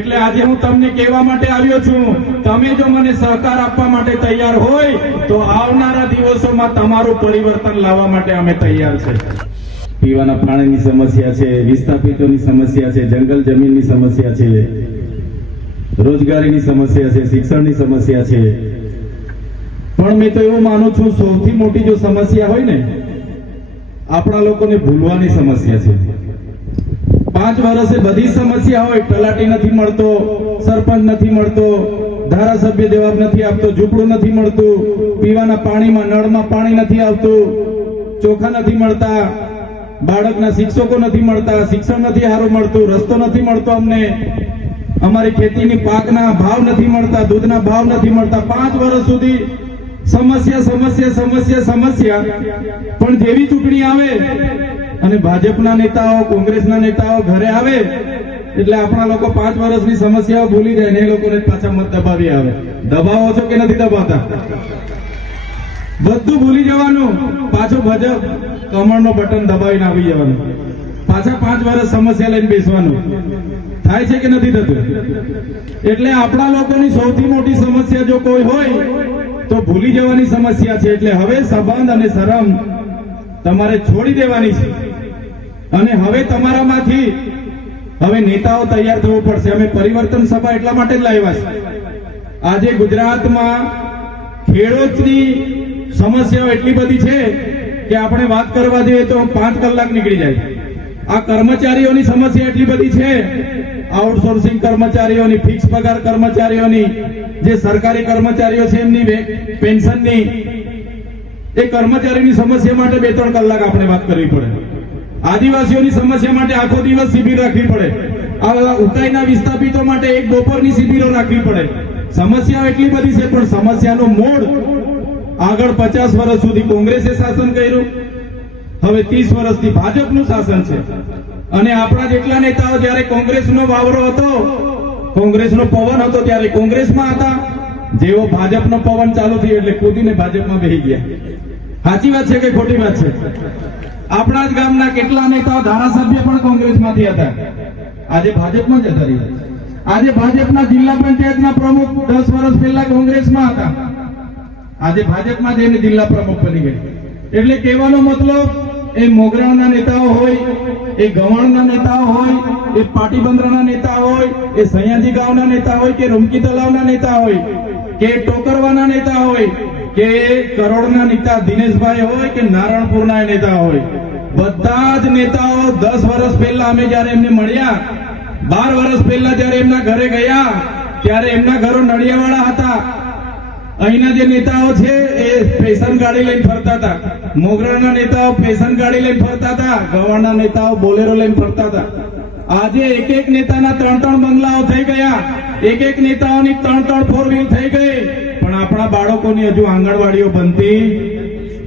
એટલે આજે હું તમને કહેવા માટે આવ્યો છું, તમે જો મને સહકાર આપવા માટે તૈયાર હોય તો આવનારા દિવસોમાં તમારું પરિવર્તન લાવવા માટે અમે તૈયાર છે. પીવાના પાણીની સમસ્યા છે, વિસ્થાપિતોની સમસ્યા છે, જંગલ જમીનની સમસ્યા છે, રોજગારીની સમસ્યા છે, શિક્ષણની સમસ્યા છે. પણ મેં તો એવું માનું છું, સૌથી મોટી જો સમસ્યા હોય ને, આપણા લોકોને ભૂલવાની સમસ્યા છે. 5 વર્ષે બધી સમસ્યા હોય, તલાટી નથી મળતો, સરપંચ નથી મળતો, ધારાસભ્ય જવાબ નથી આપતો, ઝૂંપડું નથી મળતું, પીવાના પાણીમાં નળમાં પાણી નથી આવતું, ચોખા નથી મળતા, બાળકના શિક્ષકો નથી મળતા, શિક્ષણ નથી સારું મળતું, રસ્તો નથી મળતો, અમને અમારી ખેતીની પાકના ભાવ નથી મળતા, દૂધના ભાવ નથી મળતા. 5 વર્ષ સુધી સમસ્યા સમસ્યા સમસ્યા સમસ્યા. પણ જેવી ચૂંટણી આવે અને ભાજપના નેતાઓ, કોંગ્રેસના નેતાઓ ઘરે આવે એટલે આપણા લોકો 5 વર્ષની સમસ્યાઓ ભૂલી જાય ને એ લોકોને પાછા મત દબાવી આવે. દબાવો છો કે નથી દબાવતા? બધું ભૂલી જવાનું, પાછો ભાજપ કમળનો બટન દબાવીને આવી જવાનું, પાછા 5 વર્ષ સમસ્યા લઈને બેસવાનું. થાય છે કે નથી થતું? એટલે આપણા લોકોની સૌથી મોટી સમસ્યા જો કોઈ હોય તો ભૂલી જવાની સમસ્યા છે. એટલે હવે સંબંધ અને શરમ તમારે છોડી દેવાની છે અને હવે તમારામાંથી હવે નેતાઓ તૈયાર થવું પડશે. અમે પરિવર્તન સભા એટલા માટે જ લાવ્યા છે. આજે ગુજરાતમાં ખેડૂતની સમસ્યાઓ એટલી બધી છે કે આપણે વાત કરવા જઈએ તો 5 કલાક નીકળી જાય. આ કર્મચારીઓની સમસ્યા એટલી બધી છે, આઉટસોર્સિંગ કર્મચારીઓની, ફિક્સ પગાર કર્મચારીઓની, જે સરકારી કર્મચારીઓ છે એમની પેન્શનની, એ કર્મચારીની સમસ્યા માટે 2-3 કલાક આપણે વાત કરવી પડે. આદિવાસીઓની સમસ્યા માટે આખો દિવસ શિબિર રાખવી પડે. આ ઉકાઈના વિસ્થાપિતો માટે એક બપોરની શિબિરો રાખવી પડે. સમસ્યાઓ એટલી બધી છે, પણ સમસ્યાનું મૂળ આગળ 50 વર્ષ સુધી કોંગ્રેસે શાસન કર્યું, હવે 30 વર્ષથી ભાજપનું શાસન છે. અને આપણા જેટલા નેતાઓ જયારે કોંગ્રેસનો વાવરો હતો, કોંગ્રેસનો પવન હતો, ત્યારે કોંગ્રેસમાં હતા. જેવો ભાજપનો પવન ચાલુ થયો એટલે કૂદીને ભાજપમાં બેસી ગયા. સાચી વાત છે કે ખોટી વાત છે? આપણા જ ગામના કેટલા નેતાઓ, ધારાસભ્ય પણ કોંગ્રેસમાંથી હતા, આજે ભાજપમાં જતા રહ્યા. આજે ભાજપના જિલ્લા પંચાયતના પ્રમુખ 10 વર્ષ પહેલા કોંગ્રેસમાં હતા, આજે ભાજપમાં જઈને જિલ્લા પ્રમુખ બની ગયા. એટલે કહેવાનો મતલબ, એ મોગરાના નેતાઓ હોય, એ ગવણના નેતાઓ હોય, એ પાટીબંદરના નેતા હોય, એ સયાજી ગામના નેતા હોય, કે રૂમકી તલાવના નેતા હોય, કે ટોકરવાના નેતા હોય, કે કરોડના નેતા દિનેશભાઈ હોય, કે નારણપુરના નેતા હોય, બધા જ નેતાઓ 10 વર્ષ પહેલા અમે જયારે એમને મળ્યા, 12 વર્ષ પહેલા જયારે એમના ઘરે ગયા, ત્યારે એમના ઘરો નડિયાવાળા હતા. અહીંના જે નેતાઓ છે એ ફેશન ગાડી લઈને ફરતા હતા, મોગરાના નેતાઓ ફેશન ગાડી લઈને ફરતા હતા, ગવાના નેતાઓ બોલેરો લઈને ફરતા હતા. આજે એક નેતાના 3 બંગલાઓ થઈ ગયા, એક નેતાઓની 3 4 વ્હીલ થઈ ગઈ, પણ આપણા બાળકોની હજુ આંગણવાડીઓ બનતી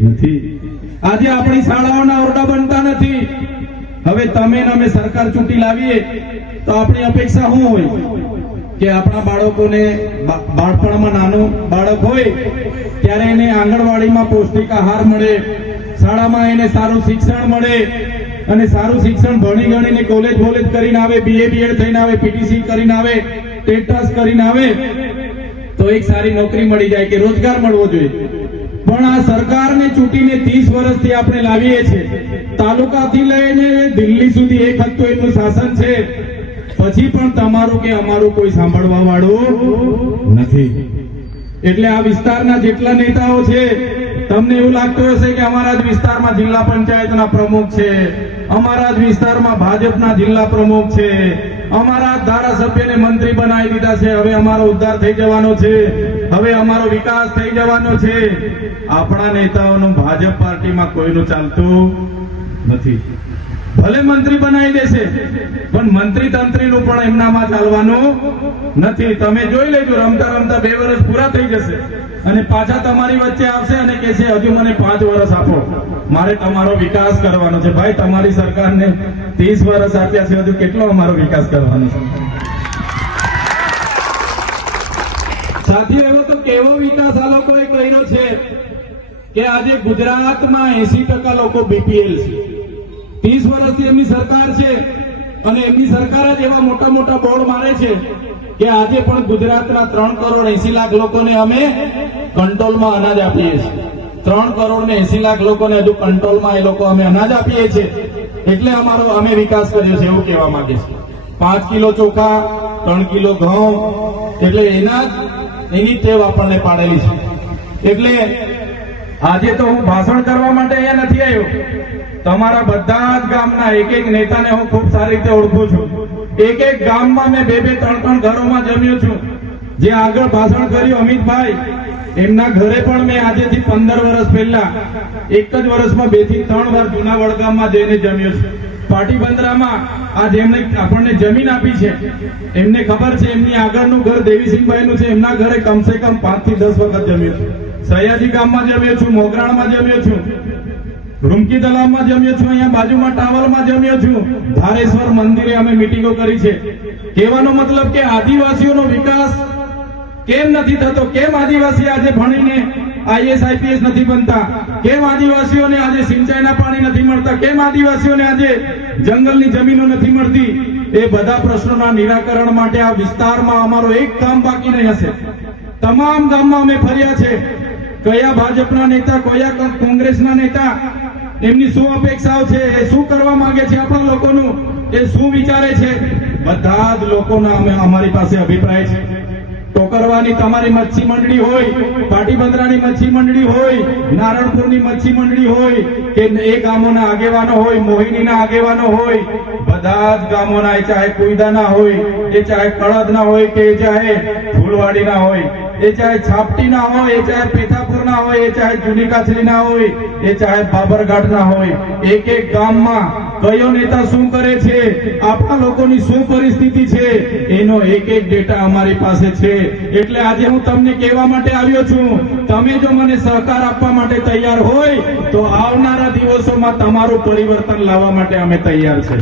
નથી. આજે આપણી શાળાઓના ઓરડા બનતા નથી. હવે તમે ને અમે સરકાર ચૂંટી લાવીએ તો આપણી અપેક્ષા શું હોય કે આપણા બાળકોને બાળપણમાં નાનું બાળક હોય ત્યારે એને આંગણવાડીમાં પૌષ્ટિક આહાર મળે, શાળામાં એને સારું શિક્ષણ મળે, અને સારું શિક્ષણ ભણી ગણીને કોલેજ કરીને આવે, BA BEd થઈને આવે, PTC કરીને આવે, ટેટાસ કરીને આવે તો એક સારી નોકરી મળી જાય, કે રોજગાર મળવો જોઈએ. પણ આ સરકારને ચૂંટીને 30 વર્ષથી આપણે લાવીએ છીએ, તાલુકાથી લઈને દિલ્હી સુધી એક હપ્તો એમનું શાસન છે, પછી પણ તમારું કે અમારું કોઈ સાંભળવા વાળું નથી. એટલે આ વિસ્તારના જેટલા નેતાઓ છે, તમને એવું લાગતું હશે કે અમારા જ વિસ્તારમાં જિલ્લા પંચાયતના પ્રમુખ છે, અમારા જ વિસ્તારમાં ભાજપના જિલ્લા પ્રમુખ છે, અમારા ધારાસભ્યને મંત્રી બનાવી દીધા છે, હવે અમારો ઉદ્ધાર થઈ જવાનો છે, હવે અમારો વિકાસ થઈ જવાનો છે. આપણા નેતાઓનું ભાજપ પાર્ટીમાં કોઈનું ચાલતું નથી. ભલે મંત્રી બનાવી દેશે, પણ મંત્રી તંત્રીનું પણ એમનામાં ચાલવાનું નથી. તમે જોઈ લેજો, રમતા રમતા 2 વર્ષ પૂરા થઈ જશે અને પાછા તમારી વચ્ચે આવશે અને કહેશે હજુ મને 5 વર્ષ આપો, મારે તમારો વિકાસ કરવાનો છે. ભાઈ, તમારી સરકારને 30 વર્ષ આપ્યા છે, હજુ કેટલો અમારો વિકાસ કરવાનો છે? સાથીઓ, એવો તો કેવો વિકાસ આ લોકોએ કર્યો છે કે આજે ગુજરાતમાં 80% લોકો BPL છે. 30 વર્ષથી એમની સરકાર છે, અને એમની સરકાર જ એવા મોટા મોટા બોર્ડ મારે છે કે આજે પણ ગુજરાતના 3,80,00,000 લોકોને અમે કંટ્રોલમાં અનાજ આપીએ છીએ. 3,80,00,000 લોકોને હજુ કંટ્રોલમાં એ લોકો અમે અનાજ આપીએ છીએ. એટલે અમે વિકાસ કર્યો છે એવું કહેવા માંગે છે. 5 કિલો ચોખા, 3 કિલો ઘઉં, એટલે એની ટેવ આપણને પાડેલી છે. એટલે આજે તો હું ભાષણ કરવા માટે અહીંયા નથી આવ્યો. તમારા બધા જ ગામના એક નેતાને હું ખૂબ સારી રીતે ઓળખું છું. એક ગામમાં મેં 2-2, 3-3 ઘરોમાં જમ્યો છું. જે આગળ ભાષણ કર્યું અમિતભાઈ, એમના ઘરે પણ મેં આજેથી 15 વર્ષ પહેલા એક જ વર્ષમાં 2 થી 3 વાર જૂના વડગામમાં જઈને જમ્યો છું. પાટીબંદરામાં આ જેમને આપણને જમીન આપી છે એમને ખબર છે, એમની આગળનું ઘર દેવીસિંહભાઈનું છે, એમના ઘરે કમસે કમ 5 થી 10 વખત જમ્યો છું. સયાજી ગામમાં જમ્યો છું, મોગરાણમાં જમ્યો છું, રૂમકી તલાવમાં જમ્યો છું, અહીંયા બાજુમાં ટાવલમાં જમ્યો છું, ધારેશ્વર મંદિરે અમે મીટિંગો કરી છે. કહેવાનો મતલબ કે આદિવાસીઓનો વિકાસ કેમ નથી થતો? કેમ આદિવાસી આજે ભણીને IAS IPS નથી બનતા? કેમ આદિવાસીઓને આજે સિંચાઈના પાણી નથી મળતા? કેમ આદિવાસીઓને આજે જંગલની જમીનો નથી મળતી? એ બધા પ્રશ્નોના નિરાકરણ માટે આ વિસ્તારમાં અમારો એક કામ બાકી નહીં હશે. તમામ ગામમાં અમે ફર્યા છે. કયા ભાજપના નેતા, કયા કોંગ્રેસના નેતા, એમની શું અપેક્ષાઓ છે, એ શું કરવા માંગે છે આપણા લોકોનું, એ શું વિચારે છે, બધા જ લોકોના અમારી પાસે અભિપ્રાય છે. ટોકરવાની તમારી મચ્છી મંડળી હોય, પાટીબંદરાની મચ્છી મંડળી હોય, નારણપુરની મચ્છી મંડળી હોય, કે એ ગામોના આગેવાનો હોય, મોહિનીના આગેવાનો હોય, બધા જ ગામોના, એ ચાહે કુઈદાના હોય, એ ચાહે કળદના હોય, કે એ ચાહે ફૂલવાડીના હોય, એ ચાહે છાપટીના હોય, એ ચાહે પેથાપુરના હોય, એ ચાહે જૂની કાછલીના હોય, એ ચાહે બાબરઘાટના હોય, એક ગામમાં કયો નેતા શું કરે છે, આપણા લોકોની શું પરિસ્થિતિ છે, એનો એક ડેટા અમારી પાસે છે. એટલે આજે હું તમને કહેવા માટે આવ્યો છું, તમે જો મને સહકાર આપવા માટે તૈયાર હોય તો આવનારા દિવસોમાં તમારું પરિવર્તન લાવવા માટે અમે તૈયાર છે.